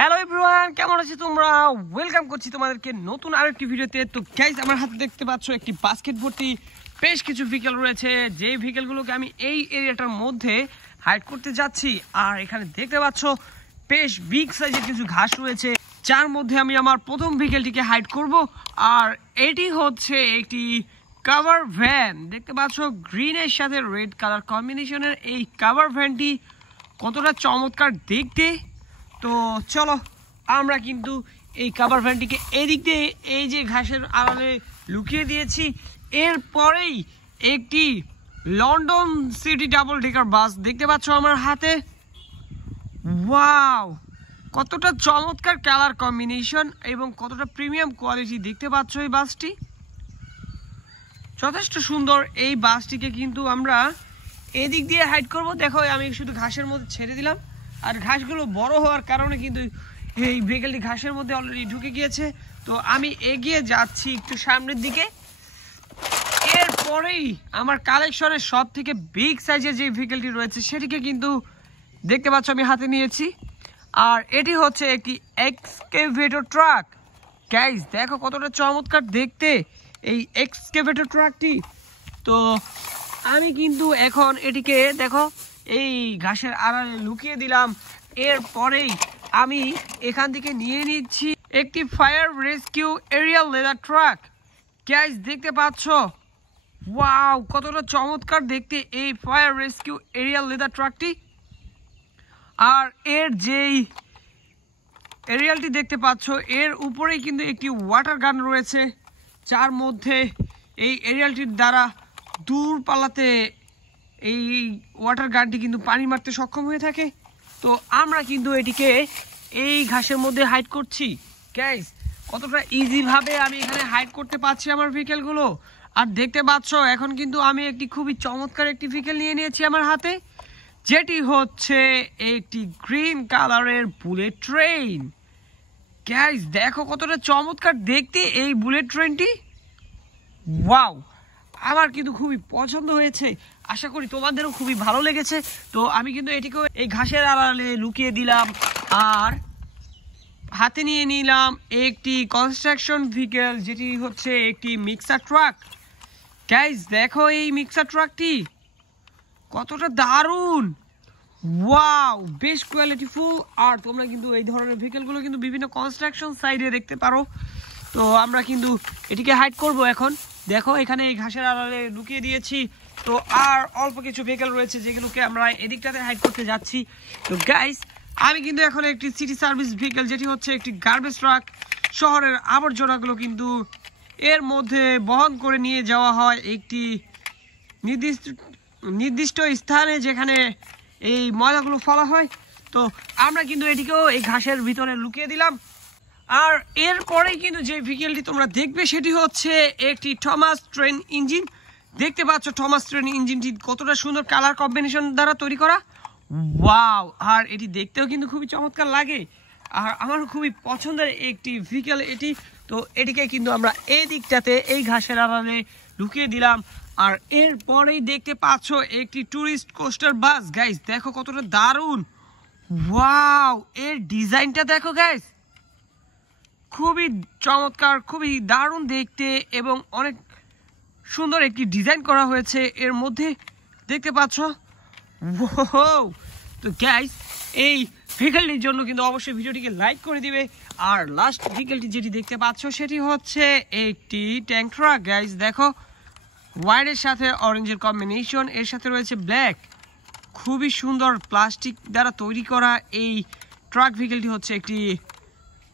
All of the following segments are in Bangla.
হ্যালো এভরিওয়ান, কেমন আছো তোমরা? ওয়েলকাম করছি তোমাদেরকে নতুন আরেকটি ভিডিওতে। তো গাইস, আমার হাতে দেখতে পাচ্ছ একটি বাস্কেট ভর্তি বেশ কিছু ভেহিকল রয়েছে, যেই ভেহিকলগুলোকে আমি এই এরিয়াটার মধ্যে হাইড করতে যাচ্ছি। আর এখানে দেখতে পাচ্ছ বেশ বিগ সাইজের কিছু ঘাস রয়েছে, যার মধ্যে আমি আমার প্রথম ভেহিকলটিকে হাইড করব। আর এটি হচ্ছে একটি কাভার ভ্যান। দেখতে পাচ্ছ গ্রিনের সাথে রেড কালার কম্বিনেশনের এই কাভার ভ্যানটি কতটা চমৎকার দেখতে। তো চলো, আমরা কিন্তু এই কাভার ভ্যানটিকে এদিক দিয়ে এই যে ঘাসের আড়ালে লুকিয়ে দিয়েছি। এরপরেই একটি লন্ডন সিটি ডাবল ডেকার বাস দেখতে পাচ্ছ আমার হাতে। ওয়াও, কতটা চমৎকার কালার কম্বিনেশন এবং কতটা প্রিমিয়াম কোয়ালিটি দেখতে পাচ্ছ এই বাসটি। যথেষ্ট সুন্দর এই বাসটিকে কিন্তু আমরা এদিক দিয়ে হাইড করব। দেখো, আমি শুধু ঘাসের মধ্যে ছেড়ে দিলাম, আর ঘাসগুলো বড় হওয়ার কারণে কিন্তু এই ভেহিকলটি ঘাসের মধ্যে অলরেডি ঢুকে গিয়েছে। তো আমি এগিয়ে যাচ্ছি একটু সামনের দিকে। এরপরেই আমার কালেকশনের সব থেকে বিগ সাইজের যে ভেহিকলটি রয়েছে সেটিকে কিন্তু দেখতে পাচ্ছ আমি হাতে নিয়েছি। আর এটি হচ্ছে একটি এক্সকেভেটর ট্রাক। গাইস, দেখো কতটা চমৎকার দেখতে এই এক্সকেভেটর ট্রাকটি। তো আমি কিন্তু এখন এটিকে দেখো এই ঘাসের আড়ালে লুকিয়ে দিলাম। এরপরেই আমি এখান থেকে নিয়ে নিচ্ছি একটি fire rescue aerial ladder truck. Guys, দেখতে পাচ্ছ ওয়াও, কতটা চমৎকার দেখতে এই ফায়ার রেস্কিউ এরিয়াল লেদার ট্রাকটি। আর এর যেই এরিয়ালটি দেখতে পাচ্ছ এর উপরেই কিন্তু একটি ওয়াটার গান রয়েছে, যার মধ্যে এই এরিয়ালটির দ্বারা দূর পাল্লাতে এই ওয়াটার গানটি কিন্তু পানি মারতে সক্ষম হয়ে থাকে। তো আমরা কিন্তু এটিকে এই ঘাসের মধ্যে হাইড করছি। গাইস, কতটা ইজিভাবে আমি এখানে হাইড করতে পারছি আমার ভেহিকলগুলো। আর দেখতে পাচ্ছ এখন কিন্তু আমি একটি খুবই চমৎকার একটি ভেহিকল নিয়ে নিয়েছি আমার হাতে, যেটি হচ্ছে একটি গ্রিন কালারের বুলেট ট্রেন। গাইস, দেখো কতটা চমৎকার দেখতে এই বুলেট ট্রেনটি। ওয়াও, আমার কিন্তু খুবই পছন্দ হয়েছে, আশা করি তোমাদেরও খুবই ভালো লেগেছে। তো আমি কিন্তু এটিকেও এই ঘাসের আড়ালে লুকিয়ে দিলাম আর হাতে নিয়ে নিলাম একটি কনস্ট্রাকশন ভেহিকল, যেটি হচ্ছে একটি মিক্সার ট্রাক। গাইস, দেখো এই মিক্সার ট্রাকটি কতটা দারুণ। ওয়াও, বেশ কোয়ালিটিফুল। আর তোমরা কিন্তু এই ধরনের ভেহিকলগুলো কিন্তু বিভিন্ন কনস্ট্রাকশন সাইডে দেখতে পারো। তো আমরা কিন্তু এটিকে হাইড করব এখন। দেখো, এখানে এই ঘাসের আড়ালে লুকিয়ে দিয়েছি। তো আর অল্প কিছু ভেহিকল রয়েছে যেগুলোকে আমরা এদিকটাতে হাইড করতে যাচ্ছি। তো গাইস, আমি কিন্তু এখন একটি সিটি সার্ভিস ভেহিকল, যেটি হচ্ছে একটি গার্বেজ ট্রাক। শহরের আবর্জনাগুলো কিন্তু এর মধ্যে বহন করে নিয়ে যাওয়া হয় একটি নির্দিষ্ট স্থানে, যেখানে এই ময়লাগুলো ফেলা হয়। তো আমরা কিন্তু এটিকেও এই ঘাসের ভিতরে লুকিয়ে দিলাম। আর এরপরেই কিন্তু যে ভেহিকলটি তোমরা দেখবে সেটি হচ্ছে একটি থমাস ট্রেন ইঞ্জিন। দেখতে পাচ্ছ থমাস ট্রেন ইঞ্জিনটি কতটা সুন্দর কালার কম্বিনেশন দ্বারা তৈরি করা। ওয়াও, আর এটি দেখতেও কিন্তু খুবই চমৎকার লাগে। আর আমার খুবই পছন্দের একটি ভেহিকল এটি। তো এটিকে কিন্তু আমরা এই দিকটাতে এই ঘাসের আড়ালে লুকিয়ে দিলাম। আর এরপরেই দেখতে পাচ্ছ একটি ট্যুরিস্ট কোস্টার বাস। গাইস, দেখো কতটা দারুণ। ওয়াও, এর ডিজাইনটা দেখো গাইস, খুবই চমৎকার, খুবই দারুণ দেখতে এবং অনেক সুন্দর একটি ডিজাইন করা হয়েছে এর মধ্যে, দেখতে পাচ্ছ। ওয়াও, তো গাইস, এই ভেহিকলটির জন্য কিন্তু অবশ্যই ভিডিওটিকে লাইক করে দিবে। আর লাস্ট ভেহিকলটি যেটি দেখতে পাচ্ছ সেটি হচ্ছে একটি ট্যাঙ্ক ট্রাক। গাইস, দেখো হোয়াইটের সাথে অরেঞ্জের কম্বিনেশন, এর সাথে রয়েছে ব্ল্যাক। খুবই সুন্দর প্লাস্টিক দ্বারা তৈরি করা এই ট্রাক ভেহিকলটি হচ্ছে একটি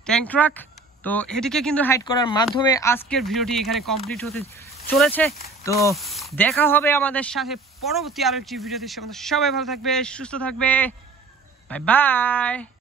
ট্যাঙ্ক ট্রাক। তো এটিকে কিন্তু হাইড করার মাধ্যমে আজকের ভিডিওটি এখানে কমপ্লিট হতে চলেছে। তো দেখা হবে আমাদের সাথে পরবর্তী আরেকটি ভিডিওতে। সবাই ভালো থাকবে, সুস্থ থাকবে। Bye bye.